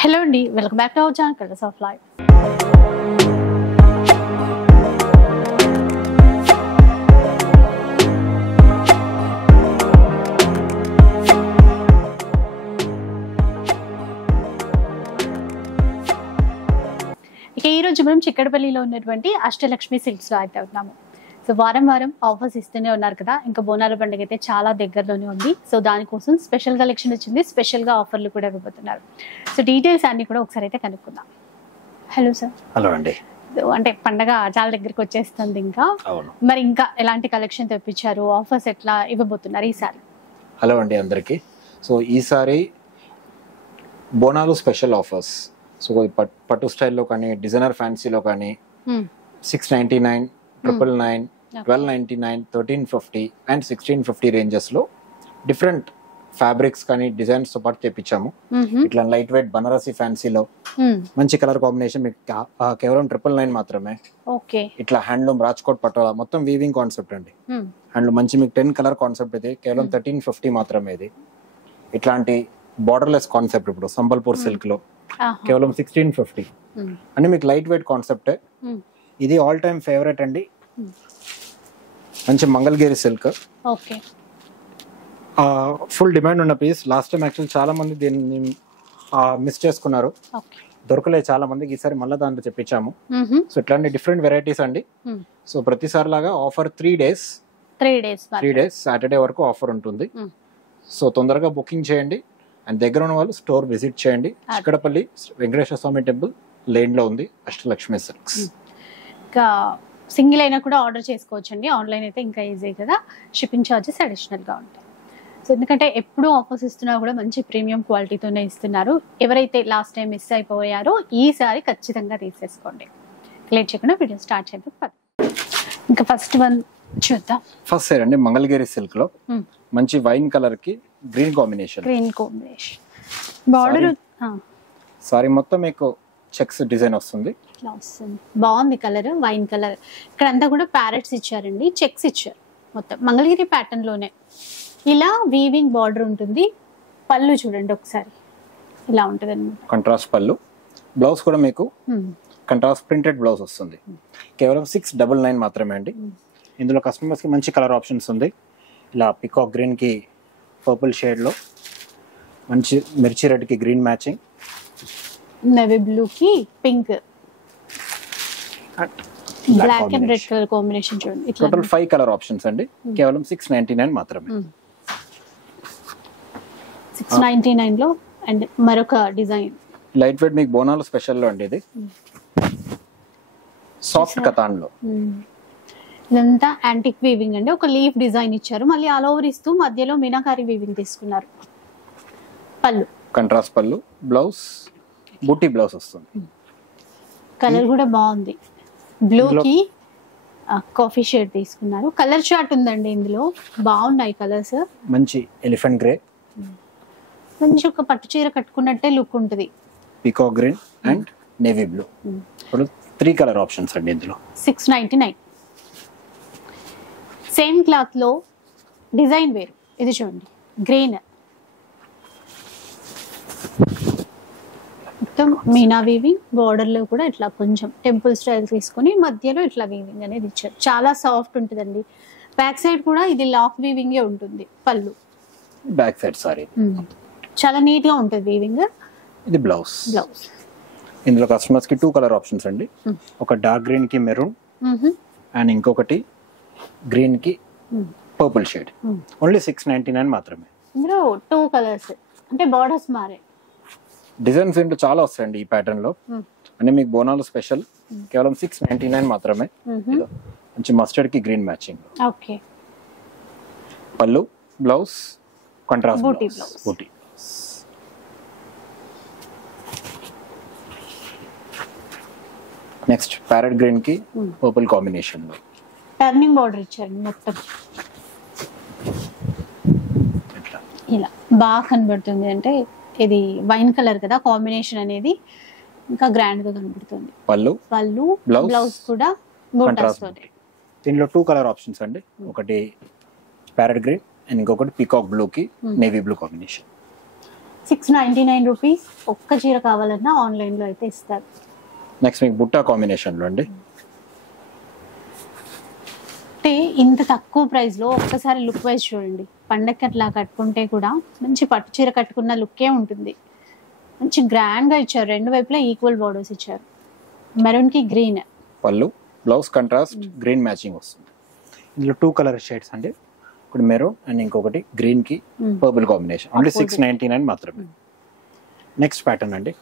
Hello అండి, welcome back to our channel colours of life. ఇక ఈరోజు మనం చిక్కడపల్లిలో ఉన్నటువంటి అష్టలక్ష్మి సిల్క్స్లో అయితే అవుతున్నాము. సో వారం వారం ఆఫర్స్ ఇస్తూనే ఉన్నారు కదా. ఇంకా బోనాల పండుగ అయితే చాలా దగ్గరలోనే ఉంది. సో దానికోసం స్పెషల్ కలెక్షన్ వచ్చింది, స్పెషల్గా ఆఫర్లు కూడా ఇవ్వబోతున్నారు. సో డీటెయిల్స్ అన్ని కూడా ఒకసారి అయితే కనుక్కుందాం. Hello sir. హలో అండి. అంటే పండగ చాలా దగ్గరికి వచ్చేస్తుంది ఇంకా, మరి ఇంకా ఎలాంటి కలెక్షన్ తెప్పించారు, ఆఫర్స్ ఎట్లా ఇవ్వబోతున్నారు ఈసారి? హలో అండి అందరికి. సో ఈసారి బోనాలు స్పెషల్ ఆఫర్స్. సో పట్టు స్టైల్లో కానీ, డిజైనర్ ఫ్యాన్సీలో కానీ 699, 999, 1299, 1350 అండ్ 1650 రేంజెస్లో డిఫరెంట్ ఫ్యాబ్రిక్స్ కానీ డిజైన్స్ తో పాటు తెప్పించాము. ఇట్లా లైట్ వెయిట్ బనారసి ఫ్యాన్సీలో మంచి కలర్ కాంబినేషన్ మీకు కేవలం 999 మాత్రమే. ఇట్లా హ్యాండ్లూమ్ రాజ్కోట్ పటోలా మొత్తం వీవింగ్ కాన్సెప్ట్ అండి. హ్యాండ్లూమ్ మంచి మీకు 10 కలర్ కాన్సెప్ట్ ఇది కేవలం 1350 మాత్రమే. ఇది ఇట్లాంటి బార్డర్లెస్ కాన్సెప్ట్ ఇప్పుడు సంబల్పూర్ సిల్క్ లో కేవలం 1650 అని మీకు లైట్ వెయిట్ కాన్సెప్ట్. ఇది ఆల్ టైమ్ ఫేవరెట్ అండి, మంచి మంగళగిరి సిల్క్. ఫుల్ డిమాండ్ ఉన్న పీస్. లాస్ట్ టైం యాక్చువల్ చాలా మంది దీన్ని మిస్ చేసుకున్నారు, దొరకలేదు చాలా మందికి. ఈసారి మళ్ళీ దాంట్లో చెప్పించాము. సో ఇట్లాంటి డిఫరెంట్ వెరైటీస్ అండి. సో ప్రతిసారి లాగా ఆఫర్ 3 days సాటర్డే వరకు ఆఫర్ ఉంటుంది. సో తొందరగా బుకింగ్ చేయండి. అండ్ దగ్గర ఉన్న వాళ్ళు స్టోర్ విజిట్ చేయండి. చిక్కడపల్లి వెంకటేశ్వర స్వామి టెంపుల్ లేన్ లో ఉంది అష్టలక్ష్మి సిల్క్స్. ఇంకా సింగిల్ అయినా కూడా ఆర్డర్ చేసుకోవచ్చు అండి. ఆన్లైన్ అయితే ఇంకా ఈజీ కదా, షిప్పింగ్ ఛార్జెస్ అడిషనల్ గా ఉంటాయి. సో ఎందుకంటే ఎప్పుడు ఆఫర్స్ ఇస్తున్నా కూడా మంచి ప్రీమియం క్వాలిటీతోనే ఇస్తున్నారు. ఎవరైతే లాస్ట్ టైం మిస్ అయిపోయారో ఈసారి ఖచ్చితంగా తీసేసుకోండి. లేట్ చేయకుండా వీడియో స్టార్ట్ చేద్దాం. ఇంకా ఫస్ట్ వన్ చూద్దాం. ఫస్ట్ సైడ్ అండి మంగళగిరి సిల్క్ లో మంచి వైన్ కలర్ కి గ్రీన్ కాంబినేషన్. బార్డర్ సారీ మొత్తం మీకు చెక్స్ డిజైన్ వస్తుంది. బాగుంది కలర్, వైన్ కలర్. ఇక్కడ అంతా కూడా ప్యారెట్స్ ఇచ్చారండి, చెక్స్ ఇచ్చారు. మొత్తం మంగళగిరి ప్యాటర్న్ లోనే ఇలా వీవింగ్ బార్డర్ ఉంటుంది. పళ్ళు చూడండి ఒకసారి, ఇలా ఉంటుంది అన్నమాట. కంట్రాస్ట్ పళ్ళు. బ్లౌజ్ కూడా మీకు కంట్రాస్ట్ ప్రింటెడ్ బ్లౌజ్ వస్తుంది. కేవలం 699 మాత్రమే అండి. ఇందులో కస్టమర్స్ కి మంచి కలర్ ఆప్షన్స్ ఉంది. ఇలా పికాక్ గ్రీన్ కి పర్పుల్ షేడ్ లో, మంచి మిర్చి రెడ్ కి గ్రీన్ మ్యాచింగ్, నేవీ బ్లూ కి pink, black and red colour combination చూడండి. టోటల్ 5 కలర్ ఆప్షన్స్ అండి. కేవలం 699 మాత్రమే. 699 లో అండ్ మరొక డిజైన్ లైట్ వెయిట్ మీకు బోనాలు స్పెషల్ లో అండి. ఇది సాఫ్ట్ కతాన్ లో. ఇదంతా యాంటిక్ వీవింగ్ అండి. ఒక లీఫ్ డిజైన్ ఇచ్చారు, మళ్ళీ ఆల్ ఓవర్ ఇస్తూ మధ్యలో మీనాకారి వీవింగ్ తీసుకున్నారు. పళ్ళు కంట్రాస్ట్ పళ్ళు, బ్లౌజ్ బూటీ బ్లౌజ్ వస్తుంది. కలర్ కూడా బాగుంది, బ్లూ కి కాఫీ షేడ్ తీసుకున్నారు. కలర్ చార్ట్ ఉందండి ఇందులో, బాగున్నాయి కలర్స్. మంచి ఎలిఫెంట్ గ్రే, మంచి ఒక పట్టు చీర కట్టుకున్నట్టే లుక్ ఉంటుంది. Peacock green and navy blue. 3 colour options అండి ఇందులో. 699. సేమ్ క్లాత్ లో డిజైన్ వేరు. ఇది చూడండి గ్రీన్, మొత్తం మీనా వీవింగ్. బార్డర్ లో కూడా ఇట్లా కొంచెం టెంపుల్ స్టైల్ తీసుకుని మధ్యలో ఇట్లా వీవింగ్ అనేది ఇచ్చారు. చాలా సాఫ్ట్ ఉంటుందండి. బ్యాక్ సైడ్ కూడా ఇది లాక్ వీవింగ్ ఉంటుంది. పళ్ళు బ్యాక్ సైడ్ సారీ చాలా నీట్ గా ఉంటుంది వీవింగ్. ఇది బ్లౌజ్. ఇందులో కస్టమర్స్ కి 2 కలర్ ఆప్షన్స్ అండి. ఒక డార్క్ గ్రీన్ కి మెరూన్ అండ్ ఇంకొకటి గ్రీన్ కి పర్పుల్ షేడ్. ఓన్లీ 699 మాత్రమే. ఇందులో 2 కలర్స్ అంటే బార్డర్స్ మారే. డిజైన్స్ ఏంటో చాలా వస్తాయండి ఈ ప్యాటర్న్ లో. అంటే మీకు బోనాలు స్పెషల్ కేవలం 699 మాత్రమే. మంచి మస్టర్డ్ కి గ్రీన్ మ్యాచింగ్. ఓకే. పళ్ళు, బ్లౌజ్ కాంట్రాస్ట్ బూటీ. నెక్స్ట్ ప్యారెట్ గ్రీన్ కి పర్పుల్ కాంబినేషన్ లో టర్నింగ్ బార్డర్ ఇచ్చారు మొత్తం. ఇలా బాగా కనబడుతుంది. అంటే ఇది వైన్ కలర్ కదా, కాంబినేషన్ అనేది ఇంకా గ్రాండ్ గా కనబడుతుంది. పళ్ళు, బ్లౌజ్ కూడా కాంట్రాస్ట్. దీనిలో 2 కలర్ ఆప్షన్స్ అండి. ఒకటి ప్యారెట్ గ్రీన్ అండ్ ఇంకొకటి పీకాక్ బ్లూ కి నేవీ బ్లూ కాంబినేషన్. 699 రూపీస్. ఒక్క చీర కావాలన్నా ఆన్లైన్లో అయితే ఇస్తారు. నెక్స్ట్ మీకు బుట్టా కాంబినేషన్లో అండి. అంటే ఇంత తక్కువ ప్రైస్లో ఒక్కసారి లుక్ వైజ్ చూడండి. పండగకి అట్లా కట్టుకుంటే కూడా మంచి పట్టు చీర కట్టుకున్న లుక్కే ఉంటుంది. మంచి గ్రాండ్గా ఇచ్చారు. రెండు వైపులా ఈక్వల్ బోర్డర్స్ ఇచ్చారు. మెరూన్కి గ్రీన్ పళ్ళు, బ్లౌజ్ కంట్రాస్ట్ గ్రీన్ మ్యాచింగ్ వస్తుంది. ఇందులో 2 కలర్ షేడ్స్ అండి. ఒకటి మెరూన్ అండ్ ఇంకొకటి గ్రీన్ కి పర్పుల్ కాంబినేషన్. ఓన్లీ 699 మాత్రమే. నెక్స్ట్ ప్యాటర్న్ అండి.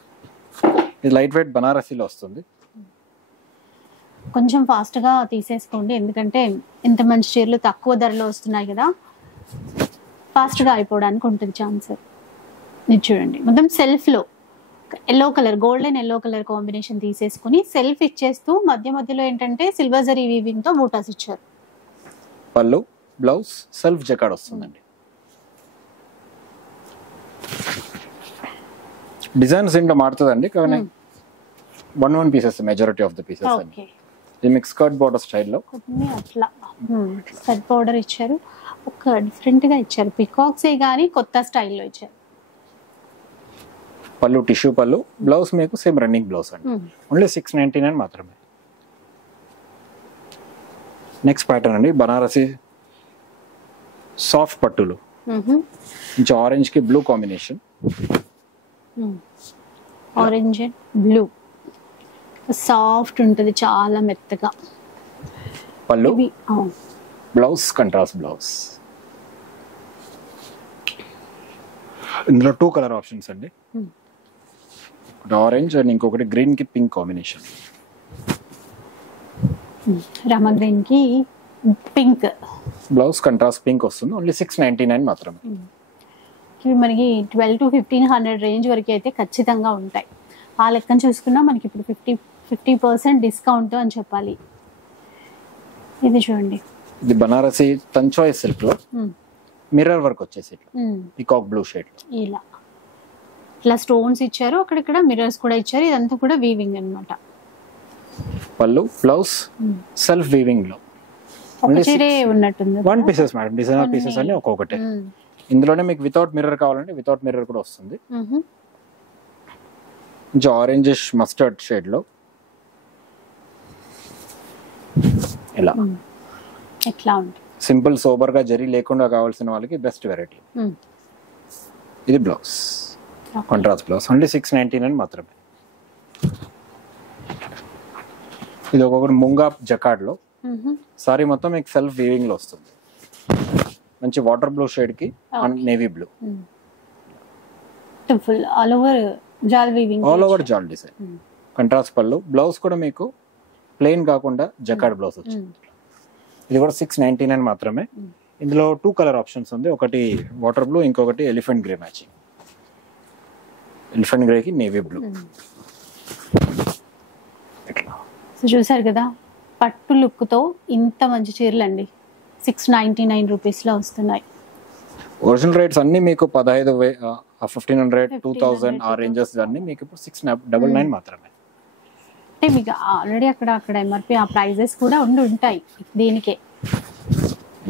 ఇది లైట్ వెయిట్ బనారసీలో వస్తుంది. కొంచెం ఫాస్ట్గా తీసేసుకోండి, ఎందుకంటే ఇంత మంచి చీరలు తక్కువ ధరలో వస్తున్నాయి కదా, ఫాస్ట్గా అయిపోవడానికి ఉంటుంది ఛాన్స్. ఇది చూడండి, మొత్తం సెల్ఫ్లో yellow colour, golden yellow colour combination తీసేసుకుని సెల్ఫ్ ఇచ్చేస్తూ మధ్య మధ్యలో ఏంటంటే సిల్వర్ జరీ వీవింగ్తో బూటాస్ ఇచ్చారు. పళ్ళు, బ్లౌజ్ సెల్ఫ్ జకాడ్ వస్తుందండి. డిజైన్స్ ఏంటో మారుతుందండి, కానీ 1 pieces majority of the pieces అండి. ఇది మీకు స్కర్ట్ బోర్డర్ స్టైల్లో కొన్ని అట్లా స్కర్ట్ బోర్డర్ ఇచ్చారు. ఒక డిఫరెంట్గా ఇచ్చారు, పికాక్సే కానీ కొత్త స్టైల్లో ఇచ్చారు. పళ్ళు టిష్యూ పళ్ళు, బ్లౌజ్ మీకు సేమ్ రన్నింగ్ బ్లౌజ్ అండి. ఓన్లీ 699 మాత్రమే. నెక్స్ట్ ప్యాటర్న్ అండి, బనారసి సాఫ్ట్ పట్టులు. కొంచెం ఆరెంజ్ కి blue combination. Orange and blue soft ఉంటుంది, చాలా మెత్తగా. పళ్ళు, బ్లౌజ్ కంట్రాస్ట్ బ్లౌజ్. ఇందులో 2 కలర్ ఆప్షన్స్ అండి. ఆరెంజ్ అండ్ ఇంకొకటి గ్రీన్ కి పింక్ కాంబినేషన్. రామ గ్రీన్ కి పింక్. బ్లౌజ్ కంట్రాస్ట్ పింక్ వస్తుంది. ఓన్లీ 699 మాత్రమే. ఇవి మనకి 1200 to 1500 రేంజ్ వరకు అయితే ఖచ్చితంగా ఉంటాయి. ఆ లెక్కన చూసుకున్నా మనకి ఇప్పుడు 50% డిస్కౌంట్ అని చెప్పాలి. ఇది చూడండి, ఇది బనారసి తంచాయ్ సిల్క్ లో మిర్రర్ వర్క్ వచ్చేసి పీకాక్ బ్లూ షేడ్ ఇలా ఇట్లా స్టోన్స్ ఇచ్చారు, అక్కడక్కడ మిర్రర్స్ కూడా ఇచ్చారు. ఇదంతా కూడా వీవింగ్ అన్నమాట. పళ్ళు, బ్లౌజ్ సెల్ఫ్ వీవింగ్ లో ఉన్నట్టుంది. 1 పీసెస్ మేడం, డిజైనర్ పీసెస్ అన్ని ఒక్కొక్కటి. ఇందులోనే మీకు వితౌట్ మిర్రర్ కావాలంటే వితౌట్ మిర్రర్ కూడా వస్తుంది. కొంచెం ఆరెంజిష్ మస్టర్డ్ షేడ్ లో ఇలా ఎట్లా ఉంటుంది. సింపుల్ సోబర్ గా జరీ లేకుండా కావాల్సిన వాళ్ళకి బెస్ట్ వెరైటీ. ఇది బ్లౌజ్ కాంట్రాస్ట్ బ్లౌజ్. ఓన్లీ 699 మాత్రమే. ఇది ఒక్కొక్కటి ముంగా జకాడ్ లో సారీ మొత్తం మీకు సెల్ఫ్ వీవింగ్ లో వస్తుంది. మంచి వాటర్ బ్లూ షేడ్ కి navy blue, full all over jaal weaving, all over jaal design. Contrast పళ్ళు, బ్లౌజ్ కూడా మీకు ప్లెయిన్ కాకుండా జకాడ్ బ్లౌజ్ వచ్చింది. ఇది కూడా 699 మాత్రమే. ఇందులో 2 కలర్ ఆప్షన్స్ ఉంది. ఒకటి వాటర్ బ్లూ, ఇంకొకటి elephant grey matching. Elephant grey కి నేవీ బ్లూ. చూసారు కదా, పట్టు లుక్ తో ఇంత మంచి చీరలు అండి 699 రూపీస్ లో వస్తున్నాయి. ఒరిజినల్ రేట్స్ అన్ని మీకు 1500, 1500, 2000 ఆ రేంజెస్ అన్ని మీకు ఇప్పుడు 699 మాత్రమే. అంటే మీకు ఆల్రెడీ అక్కడ ఎంఆర్పి ఆ ప్రైజెస్ కూడా ఉంటాయి దీనికే.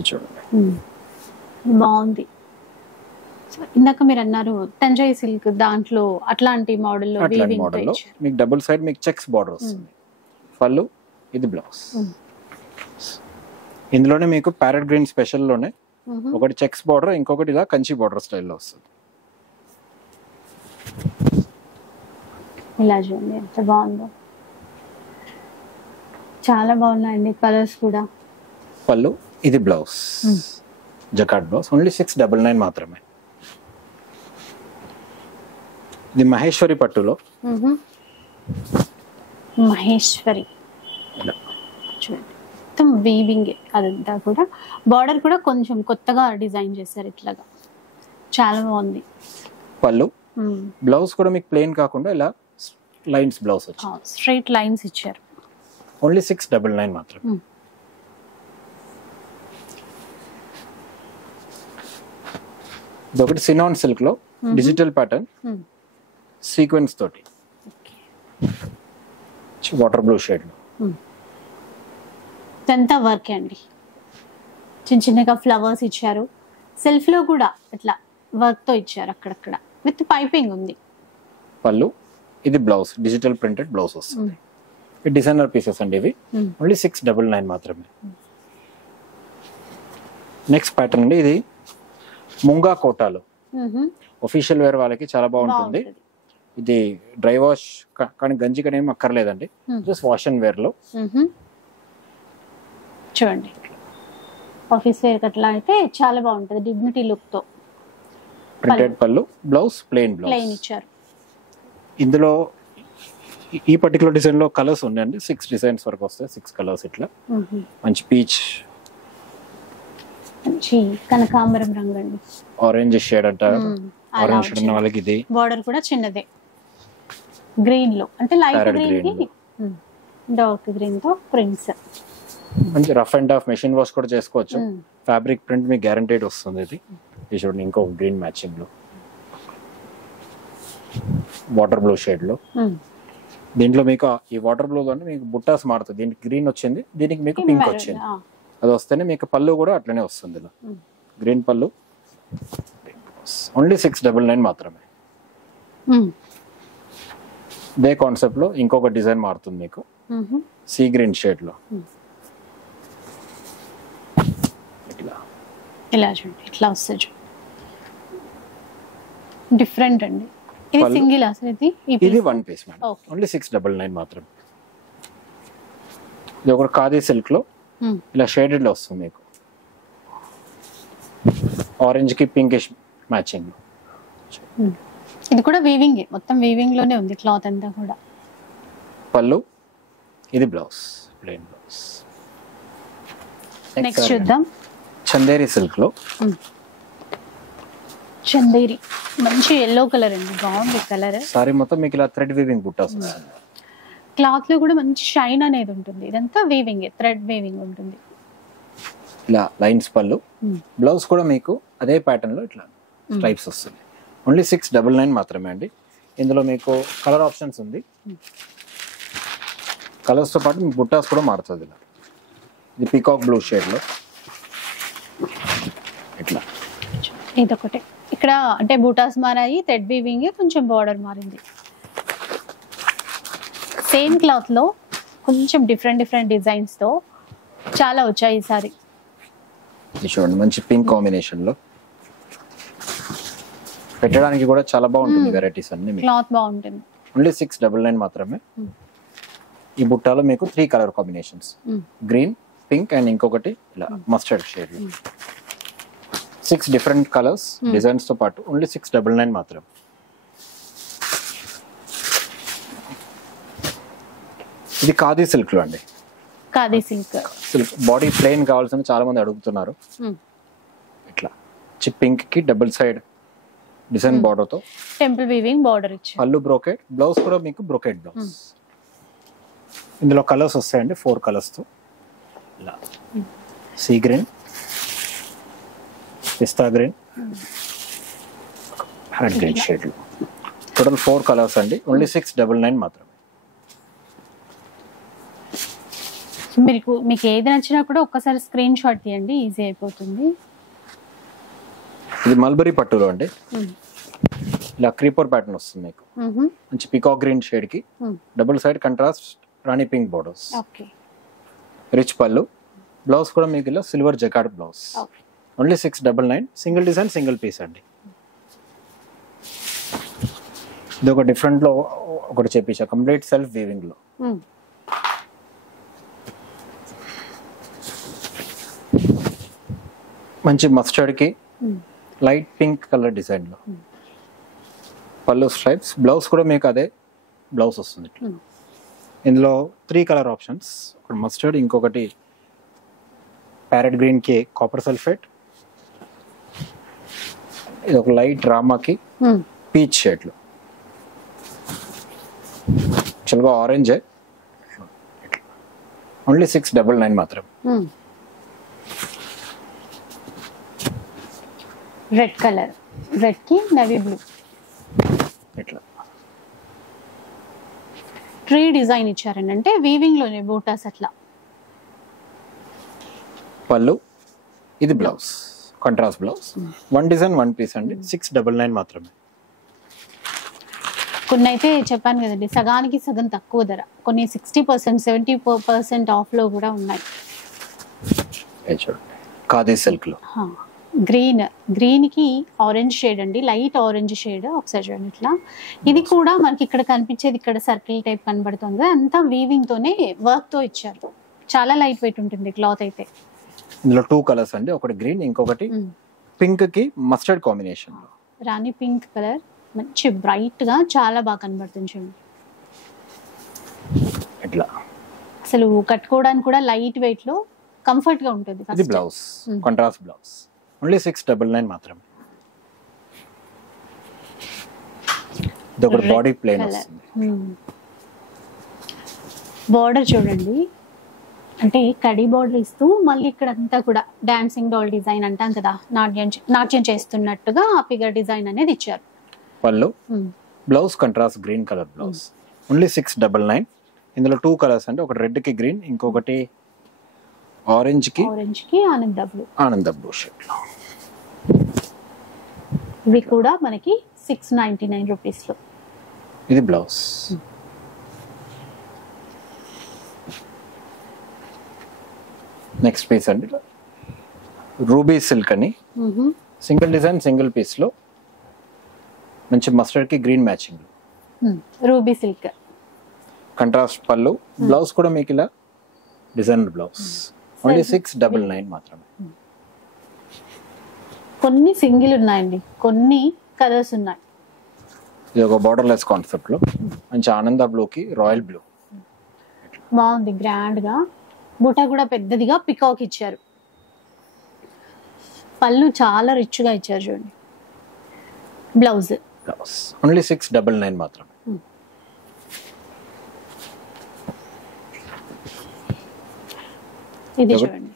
చూడండి, బాగుంది. ఇందాక మీరు అన్నారు తంజాయి సిల్క్, దాంట్లో అట్లాంటి మోడల్లో మీకు డబుల్ సైడ్ మీకు చెక్స్ బార్డర్ వస్తుంది. పళ్ళు, ఇది బ్లౌజ్. ఇందులోనే మీకు ప్యారెట్ గ్రీన్ స్పెషల్ లోనే ఒకటి చెక్స్ బార్డర్, ఇంకొకటి ఇలా కంచి బార్డర్ స్టైల్లో వస్తుంది. ఇలా చూడండి ఎంత బాగుందో, చాలా బాగున్నాయండి కలర్స్ కూడా. పళ్ళు, ఇది బ్లౌజ్ జకాట్ బ్లౌజ్. ఓన్లీ 699 మాత్రమే. ఇది మహేశ్వరి పట్టులో. మహేశ్వరి చూడండి, మొత్తం వీవింగ్ అదంతా కూడా. బార్డర్ కూడా కొంచెం కొత్తగా డిజైన్ చేశారు ఇట్లాగా, చాలా బాగుంది. పళ్ళు, బ్లౌజ్ కూడా మీకు ప్లెయిన్ కాకుండా ఇలా లైన్స్ బ్లౌజ్ వచ్చింది, స్ట్రైట్ లైన్స్ ఇచ్చారు. ఓన్లీ 699 మాత్రం. ఇది ఒకటి సినాన్ సిల్క్ లో డిజిటల్ ప్యాటర్న్ సీక్వెన్స్ తోటి వాటర్ బ్లూ షేడ్ లో. ఇదంతా వర్క్ అండి, చిన్న చిన్నగా ఫ్లవర్స్ ఇచ్చారు. సెల్ఫ్ లో కూడా ఇట్లా వర్క్ తో ఇచ్చారు అక్కడక్కడ. విత్ పైపింగ్ ఉంది. పళ్ళు, ఇది బ్లౌజ్, డిజిటల్ ప్రింటెడ్ బ్లౌజ్ వస్తుంది. డిజైనర్ పీసెస్ అండి ఇవి, ఓన్లీ 699 మాత్రమే. నెక్స్ట్ ప్యాటర్న్ అండి, ఇది ముంగా కోటాలో ఒఫీషియల్ వేర్ వాళ్ళకి చాలా బాగుంటుంది. ఇది డ్రై వాష్ కానీ గంజి కానీ ఏం అక్కర్లేదండి, జస్ట్ వాష్ అండ్ వేర్ లో. చూడండి ఆఫీస్ వేర్ అట్లా అయితే చాలా బాగుంటుంది, డిగ్నిటీ లుక్ తో. ప్రింటెడ్ పళ్ళు, బ్లౌజ్ ప్లెయిన్ ప్లెయిన్ ఇచ్చారు. ఇందులో ఈ పర్టికులర్ డిజైన్ లో కలర్స్ ఉన్నాయండి, 6 డిజైన్స్ వరకు వస్తాయి, 6 కలర్స్. ఇట్లా మంచి పీచ్, మంచి కనకాంబరం రంగు అండి, ఆరెంజ్ షేడ్ అంటారు. ఆరెంజ్ షేడ్ ఉన్న వాళ్ళకి ఇది. బార్డర్ కూడా చిన్నదే, గ్రీన్ లో అంటే లైట్ గ్రీన్ కి డార్క్ గ్రీన్ తో ప్రింట్స్. మంచి rough and tough machine wash కూడా చేసుకోవచ్చు. ఫ్యాబ్రిక్ ప్రింట్ మీకు గ్యారంటీడ్ వస్తుంది. ఇది చూడండి, ఇంకో గ్రీన్ మ్యాచింగ్ లో వాటర్ బ్లూ షేడ్ లో. దీంట్లో మీకు ఈ వాటర్ బ్లూ లోనే మీకు బుట్టాస్ మారుతుంది. దీనికి గ్రీన్ వచ్చింది, దీనికి మీకు పింక్ వచ్చింది. అది వస్తేనే మీకు పళ్ళు కూడా అట్లనే వస్తుంది. ఇలా గ్రీన్ పళ్ళు, ఓన్లీ 699 మాత్రమే. ఇదే కాన్సెప్ట్ లో ఇంకొక డిజైన్ మారుతుంది మీకు, సీ గ్రీన్ షేడ్ లో. ఇలా చూడండి, ఇట్లా వస్తుంది, డిఫరెంట్ అండి. ఇది సింగిల్ అసలు, ఇది వన్ పీస్ మేడం, ఓన్లీ 699 మాత్రం. ఇది ఒక ఖాదీ సిల్క్ లో ఇలా షేడెడ్ లో వస్తుంది మీకు, ఆరెంజ్ కి పింకిష్ మ్యాచింగ్. ఇది కూడా వీవింగ్, మొత్తం వీవింగ్ లోనే ఉంది క్లాత్ అంతా కూడా. పళ్ళు, ఇది బ్లౌజ్, ప్లెయిన్ బ్లౌజ్. నెక్స్ట్ చూద్దాం, చందేరి సిల్క్ లో. చందేరి మంచి ఎల్లో కలర్ అండి, బాగుంది కలర్. సారీ మొత్తం మీకు ఇలా థ్రెడ్ వీవింగ్ బుట్టాస్ వస్తుంది. క్లాత్ లో కూడా మంచి షైన్ అనేది ఉంటుంది. ఇదంతా వీవింగ్, థ్రెడ్ వీవింగ్ ఉంటుంది. ఇలా లైన్స్ పళ్ళు, బ్లౌజ్ కూడా మీకు అదే ప్యాటర్న్ లో ఇట్లా స్ట్రైప్స్ వస్తుంది. ఓన్లీ 699 మాత్రమే అండి. ఇందులో మీకు కలర్ ఆప్షన్స్ ఉంది, కలర్స్ తో పాటు మీకు బుట్టాస్ కూడా మారుతుంది. ఇలా ఇది పీకాక్ బ్లూ షేడ్ లో ఇట్లా. ఇదొకటి ఇక్కడ అంటే బూటాస్ మారాయి, థ్రెడ్ వీవింగ్, కొంచెం బార్డర్ మారింది. సేమ్ క్లాత్ లో కొంచెం డిఫరెంట్ డిఫరెంట్ డిజైన్స్ తో చాలా వచ్చాయి ఈసారి. చూడండి, మంచి పింక్ కాంబినేషన్ లో పెట్టడానికి కూడా చాలా బాగుంటుంది. వెరైటీస్ అన్ని క్లాత్ బాగుంటుంది. ఓన్లీ 699 మాత్రమే. ఈ బుట్టాలో మీకు 3 colour combinations, green, pink and ఇంకొకటి ఇలా mustard shade. 6 different colours designs తో పాటు ఓన్లీ 699 మాత్రం. ఇది ఖాదీ సిల్క్ లో అండి, khadi silk. Silk body plain కావాల్సిన చాలా మంది అడుగుతున్నారు. ఇట్లా పింక్ కి డబుల్ సైడ్ డిజైన్ బార్డర్ తో టెంపుల్ వీవింగ్ బార్డర్ ఇచ్చారు. పళ్ళు బ్రోకెట్, బ్లౌజ్ కూడా మీకు బ్రోకెట్ బ్లౌజ్. ఇందులో కలర్స్ వస్తాయండి, 4 కలర్స్ తో. ఇలా సీ గ్రీన్, పిస్తా green, hot green shade. Total 4 colours అండి, ఓన్లీ 699 మాత్రమే. మీకు ఏది నచ్చినా కూడా ఒక్కసారి స్క్రీన్ షాట్ తీయండి, ఈజీ అయిపోతుంది. ఇది మల్బరీ పట్టులో అండి, ఇలా క్రీపర్ ప్యాటర్న్ వస్తుంది మీకు. మంచి పికాక్ గ్రీన్ షేడ్ కి డబుల్ సైడ్ కంట్రాస్ట్ రాణి పింక్ బోర్డర్స్. రిచ్ పళ్ళు, బ్లౌజ్ కూడా మీకు ఇలా silver jacquard blouse. Only 699. Single design, single piece అండి. ఇది ఒక డిఫరెంట్ లో ఒకటి చేపించా, కంప్లీట్ సెల్ఫ్ వీవింగ్ లో. మంచి మస్టర్డ్ కి లైట్ పింక్ కలర్ డిజైన్ లో పళ్ళు స్ట్రైప్స్, బ్లౌజ్ కూడా మీకు అదే బ్లౌజ్ వస్తుంది. ఇందులో 3 కలర్ ఆప్షన్స్, ఒకటి మస్టర్డ్, ఇంకొకటి ప్యారెట్ గ్రీన్ కి కాపర్ సల్ఫేట్, ఇది ఒక లైట్ రామాకి పీచ్ షేడ్ లో. యాక్చువల్గా ఆరెంజ్, ఓన్లీ 699 మాత్రం. రెడ్ కలర్, రెడ్ కి నేవీ బ్లూ ఇట్లా ట్రీ డిజైన్ ఇచ్చారండి, అంటే వీవింగ్ లోనే బూటాస్ అట్లా. పళ్ళు, ఇది blouse, contrast blouse. 1 design 1 piece అండి, 699 మాత్రమే. కొన్ని అయితే చెప్పాను కదండి, సగానికి సగం తక్కువ ధర, కొన్ని 60% 70% ఆఫ్లో కూడా ఉన్నాయి. ఇది చూడండి ఖాదీ సిల్క్ లో గ్రీన్కి ఆరెంజ్ షేడ్ అండి, లైట్ ఆరెంజ్ షేడ్. ఒకసారి చూడండి ఇట్లా. ఇది కూడా మనకి ఇక్కడ కనిపించేది, ఇక్కడ సర్కిల్ టైప్ కనబడుతుంది, అంతా వీవింగ్ తోనే వర్క్ తో ఇచ్చారు. చాలా లైట్ వెయిట్ ఉంటుంది క్లాత్ అయితే. ఇందులో 2 కలర్స్ అండి, ఒకటి గ్రీన్, ఇంకొకటి పింక్ కి మస్టర్డ్ కాంబినేషన్ లో. రాణి పింక్ కలర్ మంచి బ్రైట్ గా చాలా బాగా కనబడుతుంది చూడండి. ఇట్లా అసలు కట్టుకోవడానికి కూడా లైట్ వెయిట్ లో కంఫర్ట్ గా ఉంటుంది. ఇది బ్లౌజ్, కాంట్రాస్ట్ బ్లౌజ్, ఓన్లీ 699 మాత్రమే. ఇది ఒకటి బాడీ ప్లేన్ వస్తుంది. బార్డర్ చూడండి, అంటే కడి బార్డర్ ఇస్తూ మళ్ళీ ఇక్కడ అంతా కూడా డాన్సింగ్ డాల్ డిజైన్ అంటాం కదా, నాట్యం చేస్తున్నట్టుగా ఆ ఫిగర్ డిజైన్ అనేది ఇచ్చారు. పళ్ళు, blouse contrast green colour blouse, only 699. ఇందులో 2 కలర్స్ అంటే ఒకటి రెడ్ కి గ్రీన్, ఇంకొకటి ఆరెంజ్ కి ఆనంద బ్లూ షేడ్ లో. ఇవి కూడా మనకి 699 రూపీస్ లో. ఇది బ్లౌజ్. నెక్స్ట్ పీస్ అండి రూబీ సిల్క్ అని, సింగిల్ డిజైన్ సింగిల్ పీస్ లో మంచి మస్టర్డ్ కి green matching. Ruby silk contrast పళ్ళు, బ్లౌజ్ కూడా మీకు ఇలా డిజైనర్ బ్లౌజ్, ఓన్లీ 699 మాత్రమే. కొన్ని సింగిల్ ఉన్నాయండి, కొన్ని కలర్స్ ఉన్నాయి. ఇది ఒక బార్డర్ లెస్ కాన్సెప్ట్ లో మంచి ఆనంద బ్లూ కి రాయల్ బ్లూ, బాగుంది గ్రాండ్ గా. బుట్ట కూడా పెద్దదిగా పికాక్ ఇచ్చారు. పళ్ళు చాలా రిచ్ గా ఇచ్చారు చూడండి. బ్లౌజ్ ఓన్లీ 699 మాత్రమే. ఇది చూడండి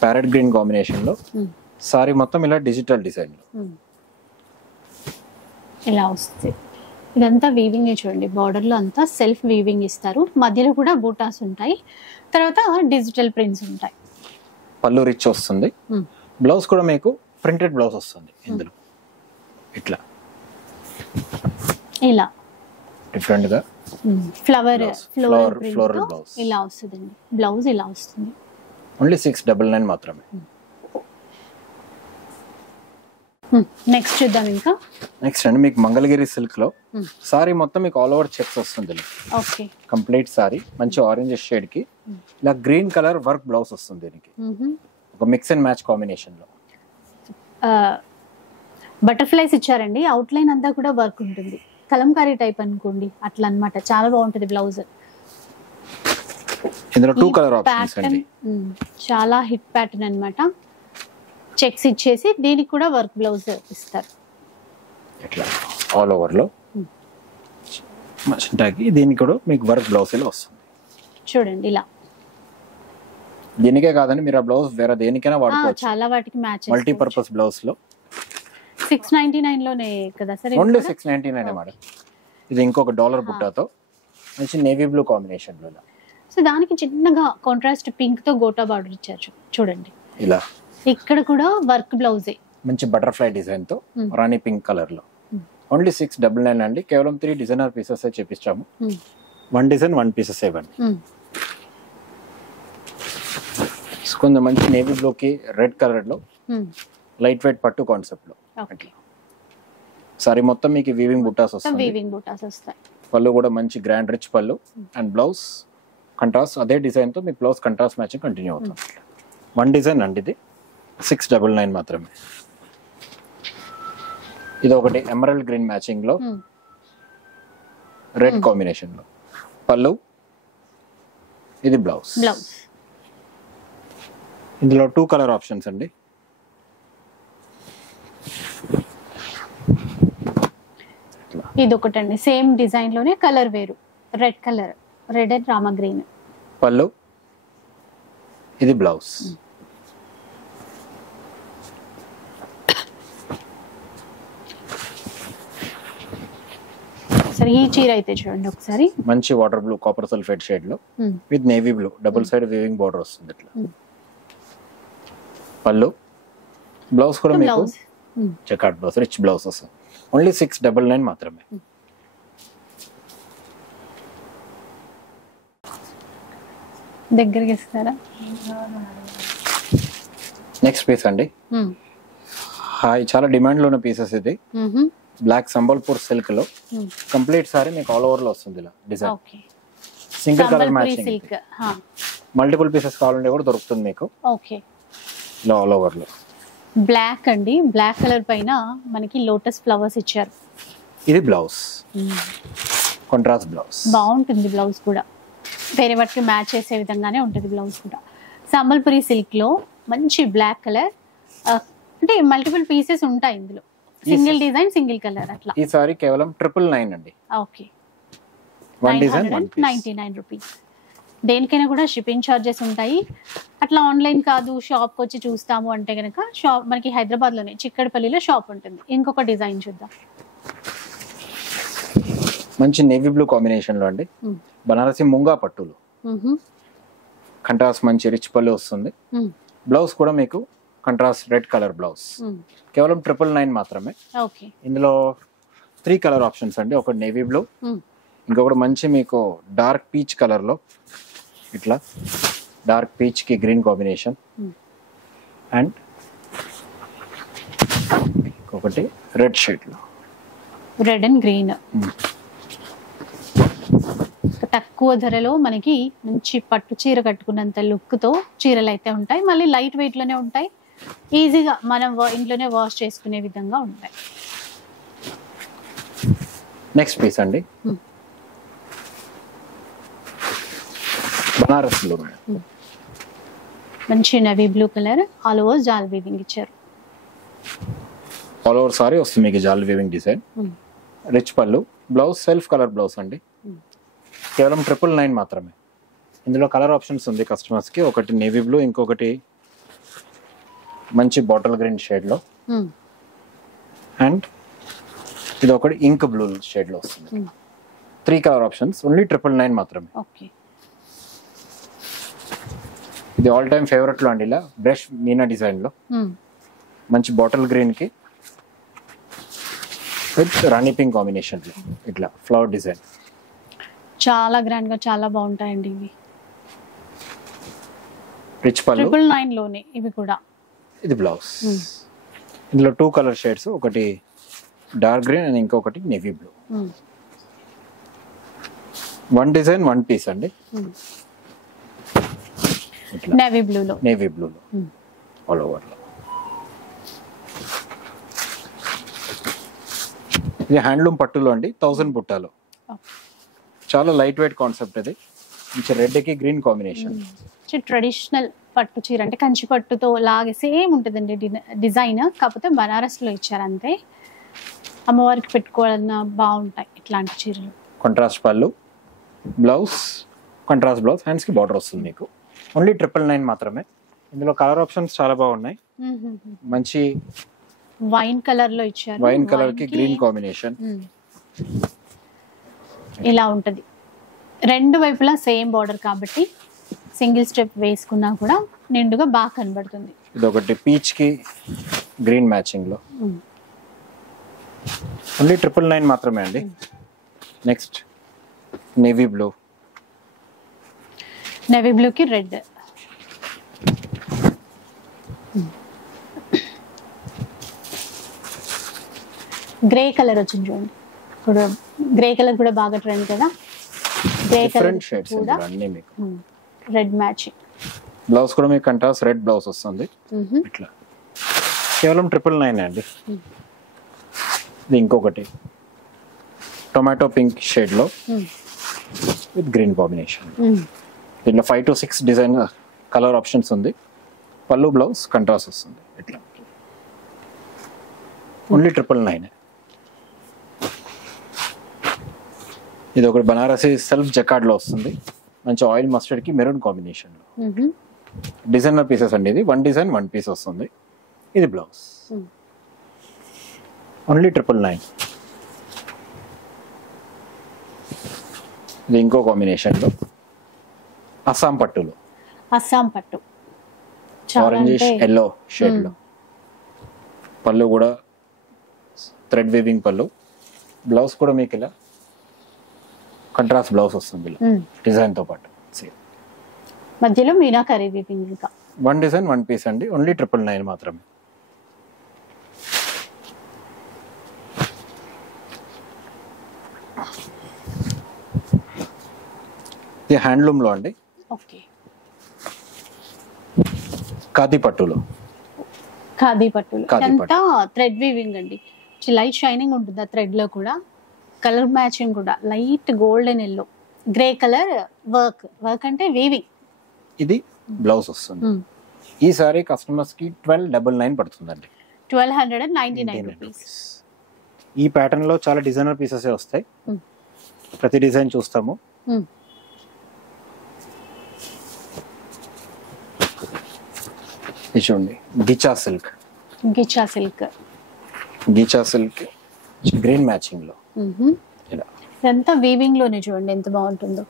ప్యారెట్ గ్రీన్ కాంబినేషన్ లో సారీ మొత్తం ఇలా డిజిటల్ డిజైన్ లో ఇలా వస్తుంది. ఇదంతా వీవింగ్ చూడండి, బార్డర్ లో అంతా సెల్ఫ్ వీవింగ్ ఇస్తారు, మధ్యలో కూడా బూటాస్ ఉంటాయి, తర్వాత డిజిటల్ ప్రింట్స్ ఉంటాయి. పళ్ళు రిచ్ వస్తుంది, బ్లౌజ్ కూడా మీకు ప్రింటెడ్ బ్లౌజ్ వస్తుంది. ఇందులో ఇట్లా ఇలా డిఫరెంట్ గా ఫ్లోరల్ బ్లౌజ్ ఇలా వస్తుందండి. బ్లౌజ్ ఇలా వస్తుంది, ఓన్లీ 699 మాత్రమే. నెక్స్ట్ చూద్దాం. ఇంకా నెక్స్ట్ అండి మీకు మంగళగిరి సిల్క్ లో సారీ మొత్తం మీకు ఆల్ ఓవర్ చెక్స్ వస్తుంది. ఓకే, కంప్లీట్ సారీ మంచి ఆరెంజ్ షేడ్ కి ఇలా గ్రీన్ కలర్ వర్క్ బ్లౌజ్ వస్తుంది. దీనికి ఒక మిక్స్ అండ్ మ్యాచ్ కాంబినేషన్ లో బటర్ఫ్లైస్ ఇచ్చారండి. అవుట్ లైన్ అంతా కూడా వర్క్ ఉంటుంది, కలంకారీ టైప్ అనుకోండి, అట్లా అన్నమాట. చాలా బాగుంటుంది బ్లౌజ్. ఇందులో 2 కలర్ ఆప్షన్స్ అండి. చాలా హిట్ ప్యాటర్న్ అన్నమాట. చెక్స్ ఇచ్చేసి దీనికి కూడా వర్క్ బ్లౌజ్ ఇస్తారు. ఇట్లా ఆల్ ఓవర్ లో దీనికి కూడా మీకు వర్క్ బ్లౌజ్ ఇలా వస్తుంది చూడండి. ఇలా దీనికే కాదండి, మీరు ఆ బ్లౌజ్ వేరే దేనికైనా వాడుకోవచ్చు. చాలా వాటికి మ్యాచ్ మల్టీ పర్పస్ బ్లౌజ్ లో 699 లోనే కదా సార్? Only 699 madam. ఇది ఇంకొక డాలర్ బుట్టాతో మంచి నేవీ బ్లూ కాంబినేషన్ లో. సో దానికి చిన్నగా కాంట్రాస్ట్ పింక్ తో గోటా బార్డర్ ఇచ్చారు చూడండి. ఇలా ఇక్కడ కూడా వర్క్ బ్లౌజే మంచి బటర్ఫ్లై డిజైన్ తో రాణి పింక్ కలర్ లో. ఓన్లీ 699 అండి. కేవలం 3 డిజైనర్ పీసెస్ చేపిస్తాము. 1 డిజైన్ 1 పీసెస్ ఇవ్వండి. కొంచెం మంచి నేవీ బ్లూ కి రెడ్ కలర్ లో లైట్ వెయిట్ పట్టు కాన్సెప్ట్ లో. సారీ మొత్తం మీకు వీవింగ్ బుట్టాస్ వస్తాయి. పళ్ళు కూడా మంచి గ్రాండ్ రిచ్ పళ్ళు అండ్ బ్లౌజ్ కంట్రాస్ట్ అదే డిజైన్ తో మీకు బ్లౌజ్ కంట్రాస్ట్ మ్యాచింగ్ కంటిన్యూ అవుతుంది. 1 డిజైన్ అండి, ఇది 699 మాత్రమే. ఇది ఒకటి ఎమరల్డ్ గ్రీన్ మ్యాచింగ్ లో రెడ్ కాంబినేషన్ లో పళ్ళు, ఇది బ్లౌజ్. ఇందులో 2 కలర్ ఆప్షన్స్ అండి. ఇది ఒకటండి, సేమ్ డిజైన్ లోనే కలర్ వేరు, red colour, red and Rama green. పళ్ళు, ఇది బ్లౌజ్. సరే ఈ చీర అయితే చూడండి ఒకసారి, మంచి water blue copper sulphate shade లో with navy blue double side weaving border వస్తుంది ఇట్లా. పళ్ళు, బ్లౌజ్ కూడా మీకు చెకార్డ్ బ్లౌజ్ రిచ్ బ్లౌజ్ వస్తుంది. ఓన్లీ 699 మాత్రమే. దగ్గరికి ఇస్తారా? నెక్స్ట్ పీస్ అండి, హాయ్ చాలా డిమాండ్ లో ఉన్న పీసెస్ ఇది. బ్లాక్ సంబల్పూర్ సిల్క్ లో కంప్లీట్ సారీ మీకు ఆల్ ఓవర్ లో వస్తుంది ఇలా design. Single colour matching, multiple pieces కావాలంటే కూడా దొరుకుతుంది మీకు. ఓకే, ఇలా ఆల్ ఓవర్ లో బ్లాక్ అండి, బ్లాక్ కలర్ పైన మనకి లోటస్ ఫ్లవర్స్ ఇచ్చారు. ఇది బ్లౌజ్, కాంట్రాస్ట్ బ్లౌజ్. బాగుంటుంది బ్లౌజ్ కూడా, వేరే వాటికి మ్యాచ్ చేసే విధంగానే ఉంటుంది బ్లౌజ్ కూడా. సంబల్పురి సిల్క్ లో మంచి బ్లాక్ కలర్, అంటే మల్టిపుల్ పీసెస్ ఉంటాయి ఇందులో, సింగిల్ డిజైన్ సింగిల్ కలర్ అట్లా. ఈ సారీ కేవలం 999 అండి. Okay, one design 99 rupees. దేనికైనా కూడా షిప్పింగ్ ఛార్జెస్ ఉంటాయి. అట్లా ఆన్లైన్ కాదు, షాప్కి వచ్చి చూస్తాము అంటే కనుక షాప్ మనకి హైదరాబాద్లోనే చిక్కడపల్లిలో షాప్ ఉంటుంది. ఇంకొక డిజైన్ చూద్దాం. మంచి నేవీ బ్లూ కాంబినేషన్ లో అండి, బనారసి ముంగా పట్టులు, కంట్రాస్ట్ మంచి రిచ్ పళ్ళు వస్తుంది. బ్లౌజ్ కూడా మీకు కంట్రాస్ట్ రెడ్ కలర్ బ్లౌజ్, కేవలం 999 మాత్రమే. ఓకే, ఇందులో 3 కలర్ ఆప్షన్స్ అండి. ఒకటి నేవీ బ్లూ, ఇంకొకటి మంచి మీకు డార్క్ పీచ్ కలర్ లో, ఇట్లా డార్క్ పీచ్ కి గ్రీన్ కాంబినేషన్, అండ్ ఇంకొకటి రెడ్ షేడ్ లో, రెడ్ అండ్ గ్రీన్. తక్కువ ధరలో మనకి మంచి పట్టు చీర కట్టుకున్నంత లుక్ తో చీరలు అయితే ఉంటాయి. మళ్ళీ లైట్ వెయిట్ లోనే ఉంటాయి, ఈజీగా మనం ఇంట్లోనే వాష్ చేసుకునే విధంగా ఉంటాయి. నెక్స్ట్ పీస్ అండి, బనారస్ బ్లూ, మంచి navy blue colour, all over jaal weaving ఇచ్చారు. ఆల్ ఓవర్ సారీ వస్తుంది మీకు జాల్ వీవింగ్ డిజైన్, రిచ్ పళ్ళు. బ్లౌజ్ సెల్ఫ్ కలర్ బ్లౌజ్ అండి, కేవలం 999 మాత్రమే. ఇందులో కలర్ ఆప్షన్స్ ఉంది కస్టమర్స్ కి. ఒకటి నేవీ బ్లూ, ఇంకొకటి మంచి బాటిల్ గ్రీన్ షేడ్ లో, అండ్ ఇది ఒకటి ఇంక్ బ్లూ షేడ్ లో వస్తుంది. 3 కలర్ ఆప్షన్స్, ఓన్లీ 999 మాత్రమే. ఓకే, ఇది ఆల్ టైమ్ ఫేవరెట్ లో అండి, ఇలా బ్రష్ మీనా డిజైన్ లో మంచి బాటిల్ గ్రీన్ కి విత్ రాణి పింక్ కాంబినేషన్ లో ఇట్లా ఫ్లవర్ డిజైన్. చాలా గ్రాండ్ గా చాలా బాగుంటాయండి ఇవి. రిచ్ పళ్ళు, 999 లోనే ఇవి కూడా. ఇది బ్లౌజ్. ఇందులో 2 కలర్ షేడ్స్, ఒకటి డార్క్ గ్రీన్ అండ్ ఇంకొకటి నేవీ బ్లూ. 1 డిజైన్ 1 పీస్ అండి, నేవీ బ్లూ లో, నేవీ బ్లూ లో ఆల్ ఓవర్ లో. ఇది హ్యాండ్లూమ్ పట్టులో అండి, 1000 బుట్టాలు. చాలా లైట్ వెయిట్ కాన్సెప్ట్ ఇది. మంచి రెడ్ కి గ్రీన్ కాంబినేషన్. ట్రెడిషనల్ పట్టు చీర అంటే కంచి పట్టుతో లాగే సేమ్ ఉంటుందండి డిజైన్, కాకపోతే బనారస్ లో ఇచ్చారు అంతే. అమ్మవారికి పెట్టుకోవాలన్నా బాగుంటాయి ఇట్లాంటి చీరలు. కాంట్రాస్ట్ పళ్ళు, బ్లౌజ్ కాంట్రాస్ట్ బ్లౌజ్, హ్యాండ్స్ కి బార్డర్ వస్తుంది మీకు. ఓన్లీ 999 మాత్రమే. ఇందులో కలర్ ఆప్షన్స్ చాలా బాగున్నాయి. మంచి వైన్ కలర్ లో ఇచ్చారు, వైన్ కలర్ కి గ్రీన్ కాంబినేషన్. ఇలా ఉంటది, రెండు వైపులా సేమ్ బార్డర్ కాబట్టి సింగిల్ స్టెప్ వేసుకున్నా కూడా నిండుగా బాగా కనబడుతుంది. ఇది ఒకటి పీచ్ కి గ్రీన్ మ్యాచింగ్ లో, ఓన్లీ 999 మాత్రమే అండి. Next navy blue, navy blue కి రెడ్. గ్రే కలర్ వచ్చింది చూడండి, ఇప్పుడు గ్రే కలర్ కూడా బాగా ట్రెండ్ కదా. గ్రే కలర్ కూడా రెడ్ మ్యాచింగ్. బ్లౌజ్ కూడా మీకు కంట్రాస్ట్ రెడ్ బ్లౌజ్ వస్తుంది ఇట్లా, కేవలం 999 అండి. ఇది ఇంకొకటి టొమాటో పింక్ షేడ్ లో విత్ గ్రీన్ కాంబినేషన్. దీంట్లో 5 to 6 డిజైన్ కలర్ ఆప్షన్స్ ఉంది. పళ్ళు బ్లౌజ్ కంట్రాస్ట్ వస్తుంది ఇట్లా, ఓన్లీ 999. ఇది ఒకటి బనారసి సెల్ఫ్ జకార్డ్ లో వస్తుంది, మంచి ఆయిల్ మస్టర్డ్ కి మెరూన్ కాంబినేషన్ లో. డిజైనర్ పీసెస్ అండి ఇది. 1 డిజైన్ 1 పీస్ వస్తుంది. ఇది బ్లౌజ్, ఓన్లీ 999. ఇది ఇంకో కాంబినేషన్ లో అస్సాం పట్టులో, అస్సాం పట్టు ఆరెంజ్ ఎల్లో షేడ్ లో. పళ్ళు కూడా థ్రెడ్ వీవింగ్ పళ్ళు. బ్లౌజ్ కూడా మీకు ఇలా కంట్రాస్ట్ బ్లౌజ్ వస్తుంది ఇలా డిజైన్ తో పాటు. మధ్యలో మీనాకరీ వీవింగ్. ఇంకా వన్ డిజైన్ వన్ పీస్ అండి, ఓన్లీ 999 మాత్రమే. ఇది హ్యాండ్లూమ్ లో అండి, ఓకే. ఖాదీ పట్టులో. ఖాదీ పట్టులో ఖాదీ అంతా థ్రెడ్ వీవింగ్ అండి. లైట్ షైనింగ్ ఉంటుంది ఆ థ్రెడ్ లో కూడా. కలర్ మ్యాచింగ్ కూడా light golden yellow, grey colour work అంటే వీవింగ్. ఇది బ్లౌజ్ వస్తుంది. ఈ సారీ కస్టమర్స్ కి 1299 పడుతుందండి. 1299 రూపీస్. ఈ ప్యాటర్న్ లో చాలా డిజైనర్ పీసెస్ వస్తాయి. ప్రతి డిజైన్ చూస్తాము. ఇది చూడండి, Ghicha silk. Ghicha silk, Ghicha silk green matching లో. ఇలా ఇదంతా వీవింగ్ లోనే చూడండి ఎంత బాగుంటుందో.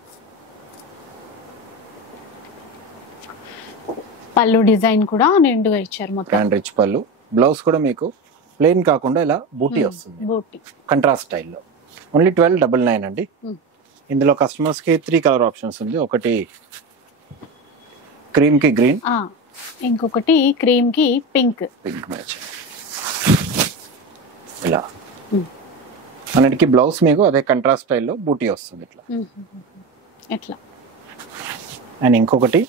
పళ్ళు డిజైన్ కూడా నిండుగా ఇచ్చారు మొత్తం. గ్రాండ్ రిచ్ పళ్ళు. బ్లౌజ్ కూడా మీకు ప్లెయిన్ కాకుండా ఇలా బూటీ వస్తుంది, బూటీ కంట్రాస్ట్ స్టైల్లో. ఓన్లీ 1299 అండి. ఇందులో కస్టమర్స్ కి 3 కలర్ ఆప్షన్స్ ఉంది. ఒకటి క్రీమ్ కి గ్రీన్, ఇంకొకటి క్రీమ్ కి పింక్. Pink match. ఇలా అన్నిటికీ బ్లౌజ్ మీకు అదే కంట్రాస్ట్ స్టైల్లో బూటీ వస్తుంది ఇట్లా. ఎట్లా. అండ్ ఇంకొకటి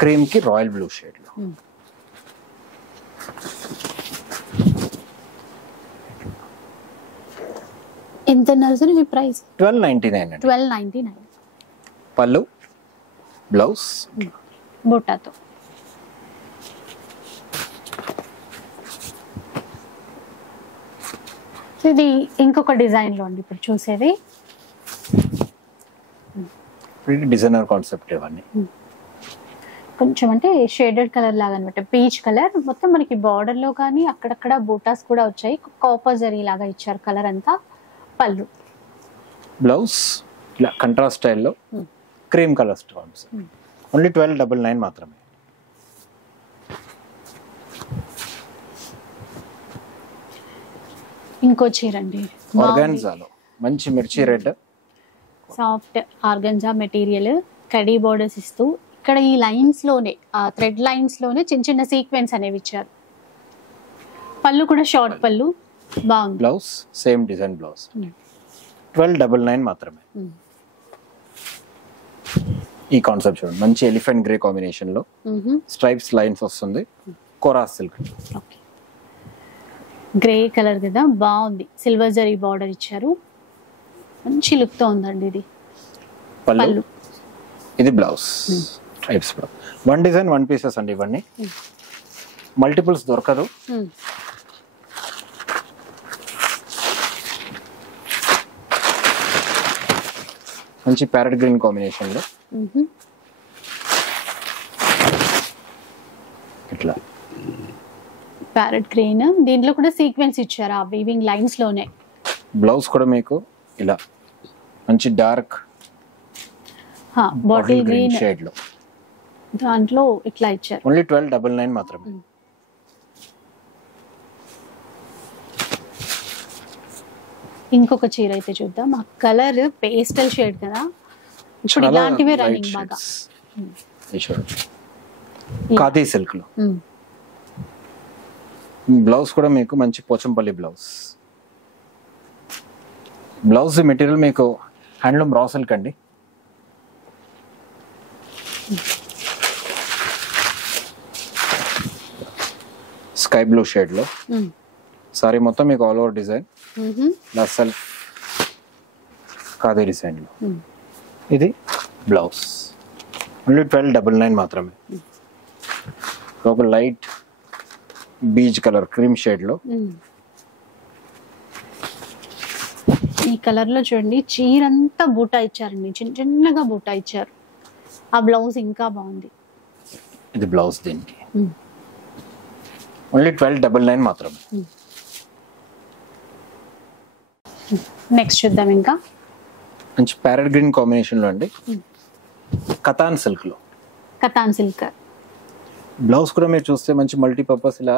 క్రీమ్ కి రాయల్ బ్లూ షేడ్ లో. ఎంత నర్సరీ మీ ప్రైస్? 1299 అండి. 1299. పళ్ళు, బ్లౌజ్ బుట్టాతో. ఇది ఇంకొక డిజైన్ లో అండి ఇప్పుడు చూసేది. డిజైనర్ కాన్సెప్ట్ ఇవన్నీ. కొంచెం అంటే షేడెడ్ కలర్ లాగా అనమాట, పీచ్ కలర్. మొత్తం మనకి బార్డర్ లో కానీ అక్కడక్కడ బూటాస్ కూడా వచ్చాయి. కాపర్ జరీ లాగా ఇచ్చారు కలర్ అంతా. పళ్ళు, బ్లౌజ్ ఇలా కంట్రాస్ట్ స్టైల్లో క్రీమ్ కలర్ స్టోన్స్. ఓన్లీ 1299 మాత్రమే. ఇంకో చీర అండి, ఆర్గాన్జాలో మంచి మిర్చి red. Soft organza material, khadi borders ఇస్తూ ఇక్కడ ఈ లైన్స్ లోనే, ఆ థ్రెడ్ లైన్స్ లోనే చిన్న చిన్న సీక్వెన్స్ అనేవి ఇచ్చారు. పళ్ళు కూడా షార్ట్ పళ్ళు, బాగుంది. Blouse same design blouse. 1299 మాత్రమే. ఈ కాన్సెప్ట్ చూడండి, మంచి ఎలిఫెంట్ గ్రే కాంబినేషన్ లో స్ట్రైప్స్ లైన్స్ వస్తుంది. కోరా సిల్క్. గ్రే కలర్ కదా, బాగుంది. సిల్వర్ జరీ బార్డర్ ఇచ్చారు, మంచి లుక్ తో ఉందండి ఇది. పళ్ళు, ఇది blouse. Stripes one design one pieces అండి ఇవన్నీ. మల్టిపుల్స్ దొరకదు. మంచి ప్యారెట్ గ్రీన్ కాంబినేషన్ లో ఇట్లా ప్యారెట్ గ్రీన్. దీంట్లో కూడా సీక్వెన్స్ ఇచ్చారు ఆ వీవింగ్ లైన్స్ లోనే. బ్లౌజ్ కూడా మీకు ఇలా మంచి డార్క్ బాటిల్ గ్రీన్ షేడ్ లో దాంట్లో ఇట్లా ఇచ్చారు. ఓన్లీ 1299 మాత్రమే. ఇంకొక చీర అయితే చూద్దాం. ఆ కలర్ పేస్టల్ షేడ్ కదా, ఇప్పుడు ఇలాంటివే రన్నింగ్ బాగా. ఖాదీ సిల్క్ లో. బ్లౌజ్ కూడా మీకు మంచి పోచంపల్లి బ్లౌజ్. బ్లౌజ్ మెటీరియల్ మీకు హ్యాండ్లూమ్ రా సిల్క్ అండి. స్కై బ్లూ షేడ్ లో సారీ మొత్తం మీకు all over design. Self khadi design లో. ఇది బ్లౌజ్. ఓన్లీ 1299 మాత్రమే. ఒక light beach colour cream shade లో. ఈ కలర్ లో చూడండి, చీరంతా బూటా ఇచ్చారండి, చిన్న చిన్నగా బూటా ఇచ్చారు. ఆ బ్లౌజ్ ఇంకా బాగుంది. ఇది బ్లౌజ్ దీనికి. ఓన్లీ 1299 మాత్రమే. నెక్స్ట్ చూద్దాం. ఇంకా మంచి ప్యారెట్ గ్రీన్ కాంబినేషన్ లో అండి, కతాన్ సిల్క్ లో. కతాన్ సిల్క్. బ్లౌజ్ కూడా మీరు చూస్తే మంచి మల్టీపర్పస్ ఇలా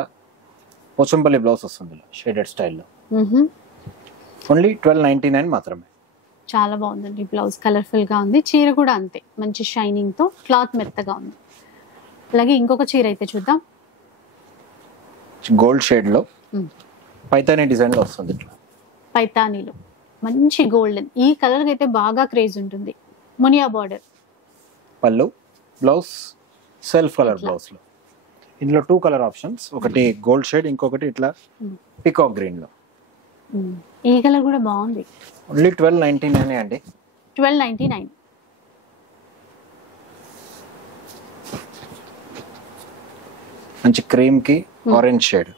పోచంపల్లి బ్లౌజ్ వస్తుంది షేడెడ్ స్టైల్లో. ఓన్లీ 1299 మాత్రమే. చాలా బాగుందండి. బ్లౌజ్ కలర్ఫుల్ గా ఉంది, చీర కూడా అంతే మంచి షైనింగ్ తో, క్లాత్ మెత్తగా ఉంది. అలాగే ఇంకొక చీర అయితే చూద్దాం. గోల్డ్ షేడ్ లో పైతానీ డిజైన్ లో వస్తుంది ఇట్లా. పైతానీలో మంచి గోల్డెన్, ఈ కలర్ అయితే బాగా క్రేజ్ ఉంటుంది. మునియా బార్డర్. పళ్ళు, బ్లౌజ్ సెల్ఫ్ కలర్ బ్లౌజ్ లో. ఇందులో 2 కలర్ ఆప్షన్స్, ఒకటి గోల్డ్ షేడ్, ఇంకొకటి ఇట్లా పికాక్ గ్రీన్ లో. ఈ కలర్ కూడా బాగుంది. ఓన్లీ 1299 అండి. 1299. మంచి క్రీమ్ కి ఆరెంజ్ షేడ్.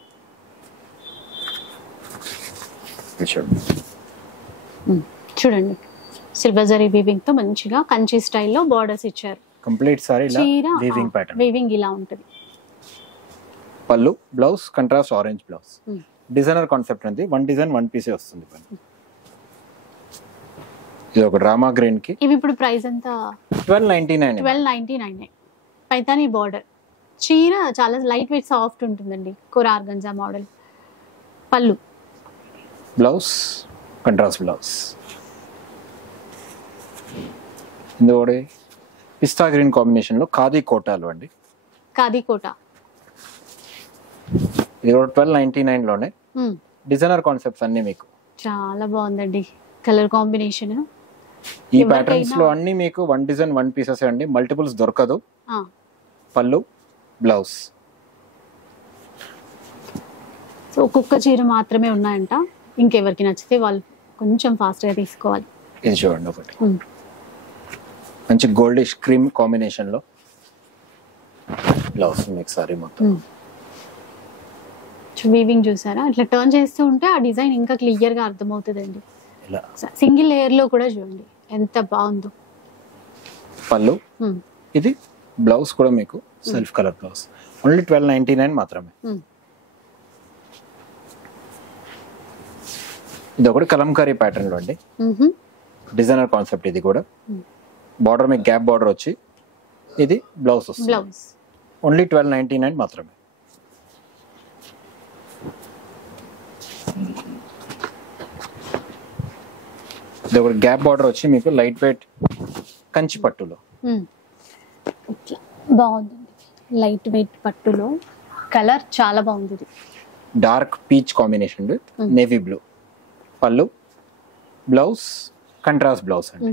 చూడండి సిల్వర్ జరీ వీవింగ్ తో మంచిగా కంచి స్టైల్లో బార్డర్స్ ఇచ్చారు. కంప్లీట్ సారీ ఇలా చీర వీవింగ్ ప్యాటర్న్. వీవింగ్ ఇలా ఉంటుంది. పళ్ళు, blouse contrast orange blouse. Designer concept ఉంది. 1 డిజైన్ 1 పీసే వస్తుంది. ఇది ఒక డ్రామా గ్రీన్ కి. ఇవి ఇప్పుడు ప్రైస్ ఎంత? 1299. 1299. పైతానీ బార్డర్. చీర చాలా లైట్ వెయిట్ సాఫ్ట్ ఉంటుందండి. కోరా ఆర్గంజా మోడల్. పళ్ళు, బ్లౌజ్ కంట్రాస్ట్ బ్లౌజ్. ఇందులో పిస్తా గ్రీన్ కాంబినేషన్ లో ఖాదీ కోటాలు అండి. ఖాదీ కోట. ఇది కూడా 1299 లోనే. డిజైనర్ కాన్సెప్ట్స్ అన్ని మీకు. చాలా బాగుందండి కలర్ కాంబినేషన్. ఈ ప్యాటర్న్స్ లో అన్ని మీకు 1 డిజైన్ 1 పీసెస్ అండి, మల్టిపుల్స్ దొరకదు. పళ్ళు, బ్లౌజ్. సో ఒక్కొక్క చీర మాత్రమే ఉన్నాయంట. ఇంకెవరికి నచ్చితే వాళ్ళు కొంచెం ఫాస్ట్ గా తీసుకోవాలి. ఇది చూడండి ఒకటి మంచి గోల్డిష్ క్రీమ్ కాంబినేషన్ లో బ్లౌజ్ మీకు సారీ మొత్తం. వీవింగ్ చూసారా, ఇట్లా టర్న్ చేస్తూ ఉంటే ఆ డిజైన్ ఇంకా క్లియర్ గా అర్థమవుతుందండి. ఇలా సింగిల్ లేయర్ లో కూడా చూడండి ఎంత బాగుందో. పళ్ళు, ఇది బ్లౌజ్ కూడా మీకు సెల్ఫ్ కలర్ బ్లౌజ్. ఓన్లీ 1299 మాత్రమే. ఇది ఒకటి కలంకారీ ప్యాటర్న్ లో అండి. డిజైనర్ కాన్సెప్ట్ ఇది కూడా. బార్డర్ మీకు గ్యాప్ బార్డర్ వచ్చి ఇది బ్లౌజ్ వస్తుంది. బ్లౌజ్ ఓన్లీ 1299 మాత్రమే. ఇది ఒకటి గ్యాప్ బార్డర్ వచ్చి మీకు లైట్ వెయిట్ కంచి పట్టులో. బాగుంది. లైట్ వెయిట్ పట్టులో కలర్ చాలా బాగుంది. Dark peach combination with navy blue. పళ్ళు, బ్లౌజ్ కంట్రాస్ట్ బ్లౌజ్ అండి.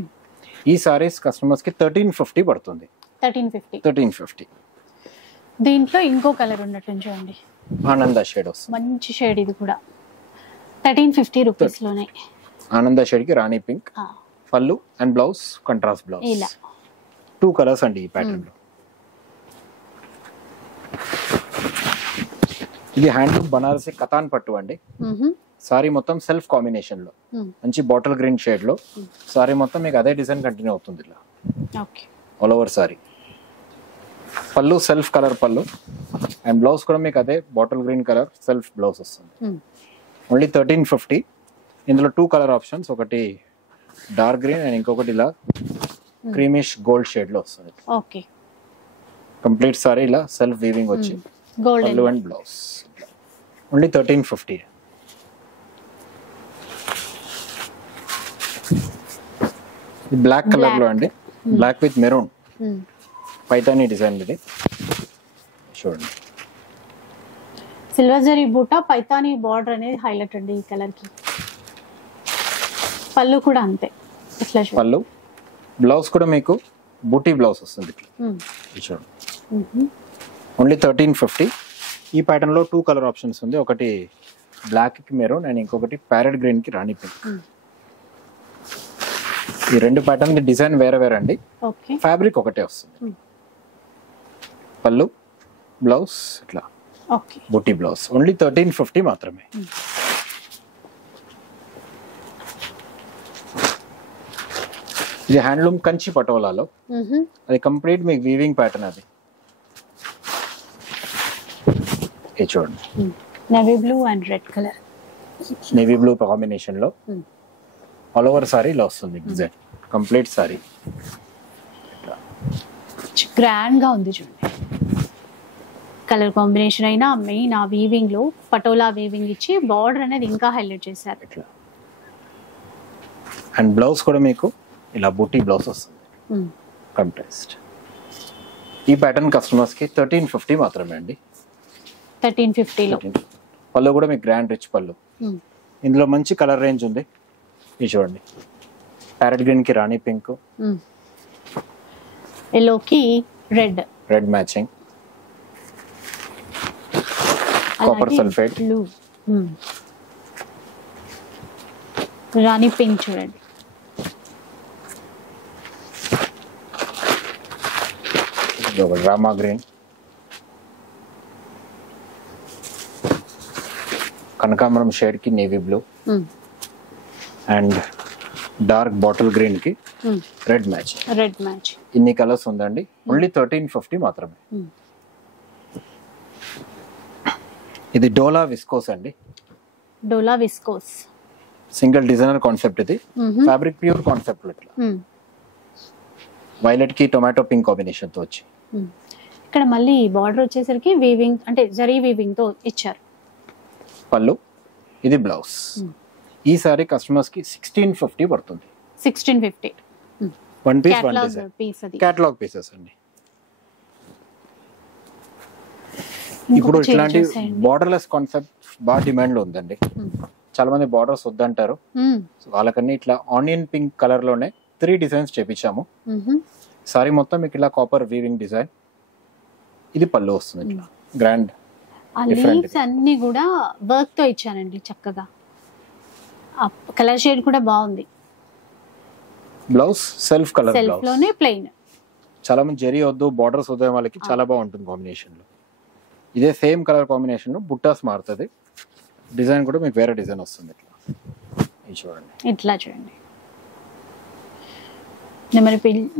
ఈ సారీస్ కస్టమర్స్ కి 1350 పడుతుంది. 1350. దీంట్లో ఇంకో కలర్ ఉన్నట్టు చూడండి, ఆనంద షేడ్ వస్తుంది. మంచి షేడ్ ఇది కూడా 1350 రూపీస్ లోనే. ఆనంద షేడ్ కి రాణి పింక్. పళ్ళు అండ్ బ్లౌజ్ కంట్రాస్ట్ బ్లౌజ్. ఇలా 2 కలర్స్ అండి ఈ ప్యాటర్న్ లో. ఇది హ్యాండ్లూమ్ బనారసి కతాన్ పట్టు అండి. సారీ మొత్తం సెల్ఫ్ కాంబినేషన్ లో మంచి బాటిల్ గ్రీన్ షేడ్ లో సారీ మొత్తం మీకు అదే డిజైన్ కంటిన్యూ అవుతుంది ఇలా all over sari. Pallu self colour pallu and blouse కూడా మీకు అదే bottle green colour self blouse వస్తుంది. ఓన్లీ 1350. ఇందులో 2 కలర్ ఆప్షన్స్, ఒకటి డార్క్ గ్రీన్ అండ్ ఇంకొకటి ఇలా క్రీమిష్ గోల్డ్ షేడ్ లో వస్తుంది. ఓకే. కంప్లీట్ సారీ ఇలా సెల్ఫ్ వీవింగ్ వచ్చి pallu and blouse. Only 1350. Black colour లో అండి, black with maroon Paithani design. ఇది చూడండి సిల్వర్ జరీ బూటా పైతానీ బార్డర్ అనేది హైలైట్ అండి ఈ కలర్ కి. పళ్ళు కూడా అంతే ఇట్లా పళ్ళు, బ్లౌజ్ కూడా మీకు బూటీ బ్లౌజ్ వస్తుంది చూడండి. ఓన్లీ 1350. ఈ ప్యాటర్న్ లో 2 కలర్ ఆప్షన్స్ ఉంది, ఒకటి బ్లాక్ కి మెరూన్ అండ్ ఇంకొకటి ప్యారెట్ గ్రీన్ కి రాణి పింక్. ఈ 2 ప్యాటర్న్ కి డిజైన్ వేరే వేరే అండి, ఫ్యాబ్రిక్ ఒకటే వస్తుంది. పళ్ళు, బ్లౌజ్ ఇట్లా బూటీ బ్లౌజ్. ఓన్లీ 1350 మాత్రమే. ఇది హ్యాండ్లూమ్ కంచి పటోలాలో, అది కంప్లీట్ మీకు వీవింగ్ ప్యాటర్న్. అది చూడండి navy blue and red colour, navy blue combination లో ఆల్ ఓవర్ సారీ ఇలా వస్తుంది డిజైన్. కంప్లీట్ సారీ గ్రాండ్ గా ఉంది చూడండి. కలర్ కాంబినేషన్ అయినా మెయిన్ ఆ వీవింగ్ లో పటోలా వీవింగ్ ఇచ్చి బార్డర్ అనేది ఇంకా హైలైట్ చేశారు. ఇట్లా అండ్ బ్లౌజ్ కూడా మీకు ఇలా బూటీ బ్లౌజ్ వస్తుంది కంట్రాస్ట్. ఈ ప్యాటర్న్ కస్టమర్స్కి 1350 మాత్రమే అండి. 1350లో. పళ్ళు కూడా మీకు గ్రాండ్ రిచ్ పళ్ళు. ఇందులో మంచి కలర్ రేంజ్ ఉంది. ఇది చూడండి, ప్యారెట్ గ్రీన్ కి రాణి పింక్, ఎల్లోకి రెడ్ మ్యాచింగ్, కాపర్ సల్ఫేట్, రాణి పింక్ చూడండి. రామా గ్రీన్, కనకాంబరం షేడ్ కి navy blue and dark bottle green కి రెడ్ మ్యాచ్. ఇన్ని కలర్స్ ఉందండి. ఓన్లీ 1350 మాత్రమే. ఇది డోలా విస్కోస్ అండి. డోలా విస్కోస్ సింగిల్ డిజైనర్ కాన్సెప్ట్. ఇది ఫ్యాబ్రిక్ ప్యూర్ కాన్సెప్ట్. ఇట్లా వైలెట్ కి టొమాటో పింక్ కాంబినేషన్ తో వచ్చి ఇక్కడ మళ్ళీ బార్డర్ వచ్చేసరికి వీవింగ్ అంటే జరీ వీవింగ్ తో ఇచ్చారు. పళ్ళు, ఇది బ్లౌజ్. ఈ సారీ కస్టమర్స్ కి 1650 పడుతుంది. 1650. వన్ పీస్ కేటలాగ్ పీసెస్ అండి. ఇప్పుడు ఇట్లాంటి బార్డర్లెస్ కాన్సెప్ట్ బాగా డిమాండ్ లో ఉందండి. చాలా మంది బార్డర్స్ వద్దంటారు. వాళ్ళకన్నీ ఇట్లా ఆనియన్ పింక్ కలర్ లోనే 3 డిజైన్స్ చేపించాము. సారీ మొత్తం మీకు ఇలా కాపర్ వీవింగ్ డిజైన్. ఇది పళ్ళు వస్తుంది ఇట్లా గ్రాండ్. లీవ్స్ అన్ని కూడా వర్క్ తో ఇచ్చానండి చక్కగా. కలర్ షేడ్ కూడా బాగుంది. బ్లౌజ్ సెల్ఫ్ కలర్ సెల్ఫ్ లోనే ప్లెయిన్. చాలా మంది జరీ వద్దు బార్డర్స్ వద్దు వాళ్ళకి చాలా బాగుంటుంది కాంబినేషన్ లో. ఇదే సేమ్ కలర్ కాంబినేషన్ బుట్టాస్ మారుతుంది. డిజైన్ కూడా మీకు వేరే డిజైన్ వస్తుంది. ఇట్లా చూడండి,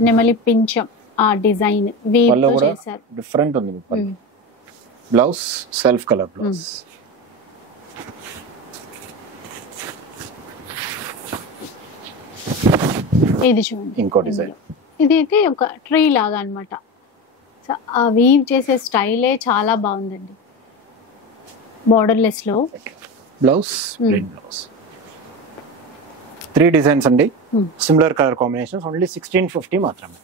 నెమలి పించం ఆ డిజైన్ వీవ్ తో చేశారు. డిఫరెంట్ ఉంది. Blouse self colour blouse. ఇది చూడండి ఇంకో డిజైన్. ఇది అయితే ఒక ట్రీ లాగా అన్నమాట. సో ఆ వీవ్ చేసే స్టైలే చాలా బాగుందండి. బార్డర్లెస్ లో బ్లౌజ్, ప్లెయిన్ బ్లౌజ్. 3 డిజైన్స్ అండి. Similar colour combinations. ఓన్లీ 1650 మాత్రమే.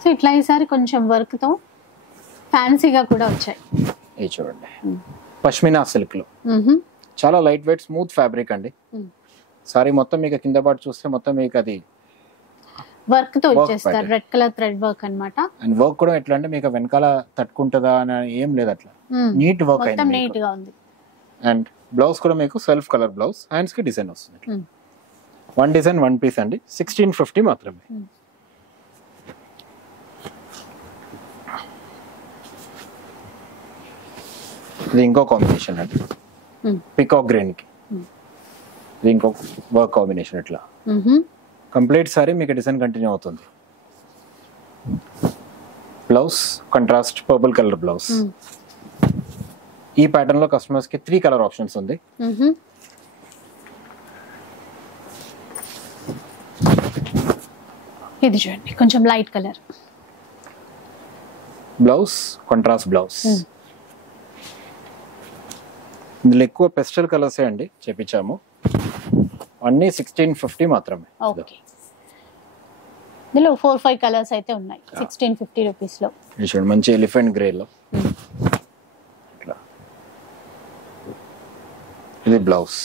సో ఇట్లా ఈసారి కొంచెం వర్క్ తో ఫ్యాన్సీగా కూడా వచ్చాయి. ఇది చూడండి, పష్మినా సిల్క్ లో చాలా లైట్ వెయిట్ స్మూత్ ఫ్యాబ్రిక్ అండి. సారీ మొత్తం మీకు కింద పాటు చూస్తే మొత్తం మీకు అది వర్క్ తో ఇచ్చేస్తారు. రెడ్ కలర్ థ్రెడ్ వర్క్ అన్నమాట. అండ్ వర్క్ కూడా ఎట్లా అంటే మీకు వెనకాల తట్టుకుంటుందా అని ఏం లేదు. అట్లా నీట్ వర్క్ మొత్తం నీట్ గా ఉంది. అండ్ బ్లౌజ్ కూడా మీకు సెల్ఫ్ కలర్ బ్లౌజ్. హ్యాండ్స్ కి డిజైన్ వస్తుంది. 1 డిజైన్ 1 పీస్ అండి. 1650 మాత్రమే. ఇది ఇంకో కాంబినేషన్ అండి, పికాక్ గ్రీన్ కి. ఇది ఇంకో వర్క్ కాంబినేషన్. ఇట్లా కంప్లీట్ సారీ మీకు డిజైన్ కంటిన్యూ అవుతుంది. Blouse contrast purple colour blouse. ఈ ప్యాటర్న్ లో కస్టమర్స్ కి 3 కలర్ ఆప్షన్స్ ఉంది. ఇది చూడండి కొంచెం light colour blouse, contrast blouse. ఇందులో ఎక్కువ పెస్టల్ కలర్స్ అండి చేపించాము. అన్ని 1650 మాత్రమే. ఓకే, ఇందులో 4-5 కలర్స్ అయితే ఉన్నాయి 1650 రూపీస్ లో. చూడండి మంచి ఎలిఫెంట్ గ్రే లో. ఇది బ్లౌజ్,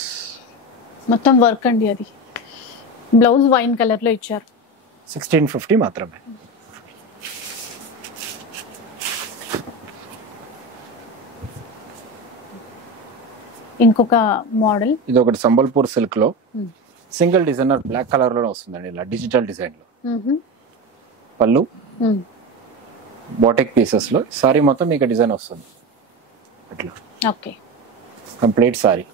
మొత్తం వర్క్ అండి. అది బ్లౌజ్ వైన్ కలర్ లో ఇచ్చారు. 1650 మాత్రమే. ఇంకొక మోడల్, ఇది ఒకటి సంబల్పూర్ సిల్క్ లో సింగిల్ డిజైనర్ బ్లాక్ కలర్ లో వస్తుందండి. ఇలా డిజిటల్ డిజైన్ లో. పళ్ళు బాటిక్ పీసెస్ లో. సారీ మొత్తం మీకు డిజైన్ వస్తుంది అట్లా. Okay, complete sari.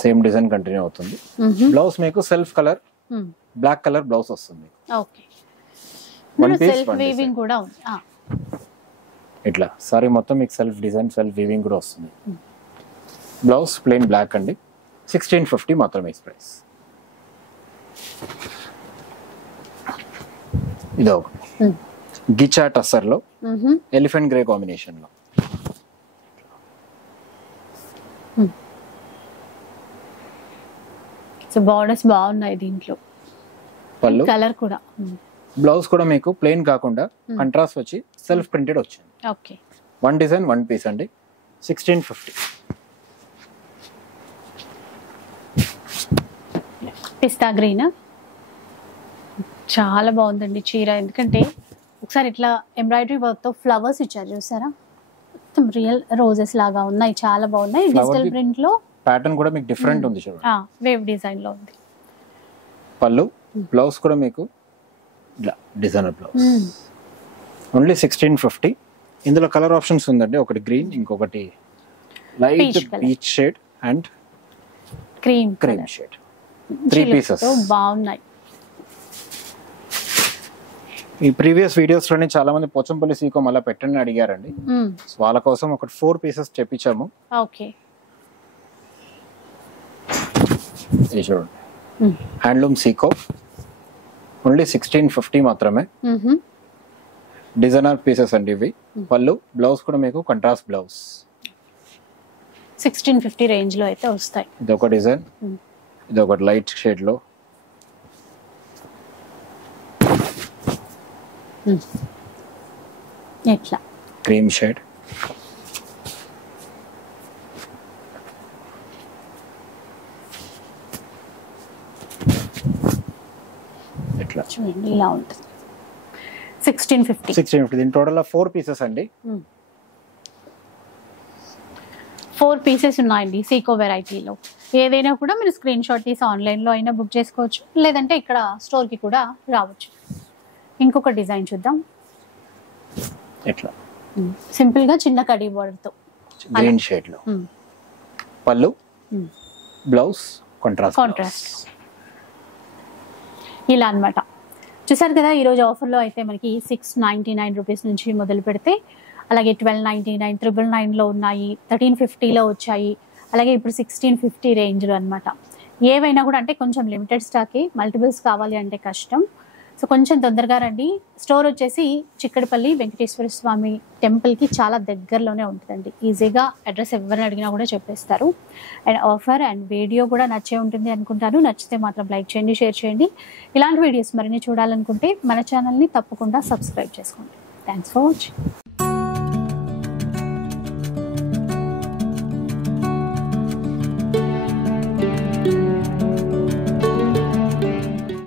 Same design continue అవుతుంది. బ్లౌజ్ మీకు self colour black colour blouse వస్తుంది. ఓకే, సెల్ఫ్ వీవింగ్ కూడా ఉంది. ఇట్లా సారీ మొత్తం మీకు సెల్ఫ్ డిజైన్ సెల్ఫ్ వీవింగ్ కూడా వస్తుంది. బ్లౌజ్ ప్లెయిన్ బ్లాక్ అండి. 1650 మాత్రమే ప్రైస్. ఇది ఒకటి గిచా టస్సర్ లో ఎలిఫెంట్ గ్రే కాంబినేషన్ లో. సో బార్డర్స్ బాగున్నాయి దీంట్లో, పళ్ళు కలర్ కూడా. బ్లౌజ్ కూడా మీకు ప్లెయిన్ కాకుండా కంట్రాస్ట్ వచ్చి సెల్ఫ్ ప్రింటెడ్ వచ్చింది. ఓకే, 1 డిజైన్ 1 పీస్ అండి. 1650. పిస్తా గ్రీన్ చాలా బాగుందండి చీర. ఎందుకంటే ఒకసారి ఇట్లా ఎంబ్రాయిడరీ వర్క్ తో ఫ్లవర్స్ ఇచ్చారు చూసారా, మొత్తం రియల్ రోజెస్ లాగా ఉన్నాయి, చాలా బాగున్నాయి. డిజిటల్ ప్రింట్ లో ప్యాటర్న్ కూడా మీకు డిఫరెంట్ ఉంది చూడండి, వేవ్ డిజైన్ లో ఉంది. పళ్ళు బ్లౌజ్ కూడా మీకు ఇట్లా డిజైనర్ బ్లౌజ్. ఓన్లీ 1650. ఇందులో కలర్ ఆప్షన్స్ ఉందండి, ఒకటి గ్రీన్, ఇంకొకటి light peach shade and cream shade. 3 pieces బాగున్నాయి. ఈ ప్రీవియస్ వీడియోస్ లోనే చాలా మంది పోచంపల్లి సీకో మళ్ళీ పెట్టండి అడిగారండి, సో వాళ్ళ కోసం ఒకటి 4 పీసెస్ తెప్పించాము. ఓకే, ఇది చూడండి, హ్యాండ్లూమ్ సీకో, ఓన్లీ 1650 మాత్రమే. డిజైనర్ పీసెస్ అండి ఇవి. పళ్ళు బ్లౌజ్ కూడా మీకు కంట్రాస్ట్ బ్లౌజ్. 1650 రేంజ్ లో అయితే వస్తాయి. ఇది ఒక డిజైన్, ఇది ఒకటి లైట్ షేడ్ లో. ఎట్లా క్రీమ్ షేడ్. ఇట్లా చూడండి, ఇలా ఉంటుంది. 1650. 1650. దీని టోటల్ 4 పీసెస్ అండి. 4 పీసెస్ ఉన్నాయండి సీకో వెరైటీలో. ఏదైనా కూడా మీరు స్క్రీన్ షాట్ తీసి ఆన్లైన్లో అయినా బుక్ చేసుకోవచ్చు, లేదంటే ఇక్కడ స్టోర్కి కూడా రావచ్చు. ఇంకొక డిజైన్ చూద్దాం. ఇట్లా సింపుల్గా చిన్న కడీ బార్డర్తో గ్రీన్ షేడ్లో. పళ్ళు బ్లౌజ్ కాంట్రాస్ట్ ఇలా అన్నమాట. చూసారు కదా, ఈరోజు ఆఫర్లో అయితే మనకి 699 రూపీస్ నుంచి మొదలు పెడితే, అలాగే 1299, 999లో ఉన్నాయి, 1350లో వచ్చాయి, అలాగే ఇప్పుడు 1650 రేంజ్లో అనమాట. ఏవైనా కూడా అంటే కొంచెం లిమిటెడ్ స్టాకే, మల్టిపుల్స్ కావాలి అంటే కష్టం. సో కొంచెం తొందరగా రండి. స్టోర్ వచ్చేసి చిక్కడపల్లి వెంకటేశ్వర స్వామి టెంపుల్కి చాలా దగ్గరలోనే ఉంటుందండి. ఈజీగా అడ్రస్ ఎవరిని అడిగినా కూడా చెప్పేస్తారు. అండ్ ఆఫర్ అండ్ వీడియో కూడా నచ్చే ఉంటుంది అనుకుంటాను. నచ్చితే మాత్రం లైక్ చేయండి, షేర్ చేయండి. ఇలాంటి వీడియోస్ మరిన్ని చూడాలనుకుంటే మన ఛానల్ని తప్పకుండా సబ్స్క్రైబ్ చేసుకోండి. Thanks for watching.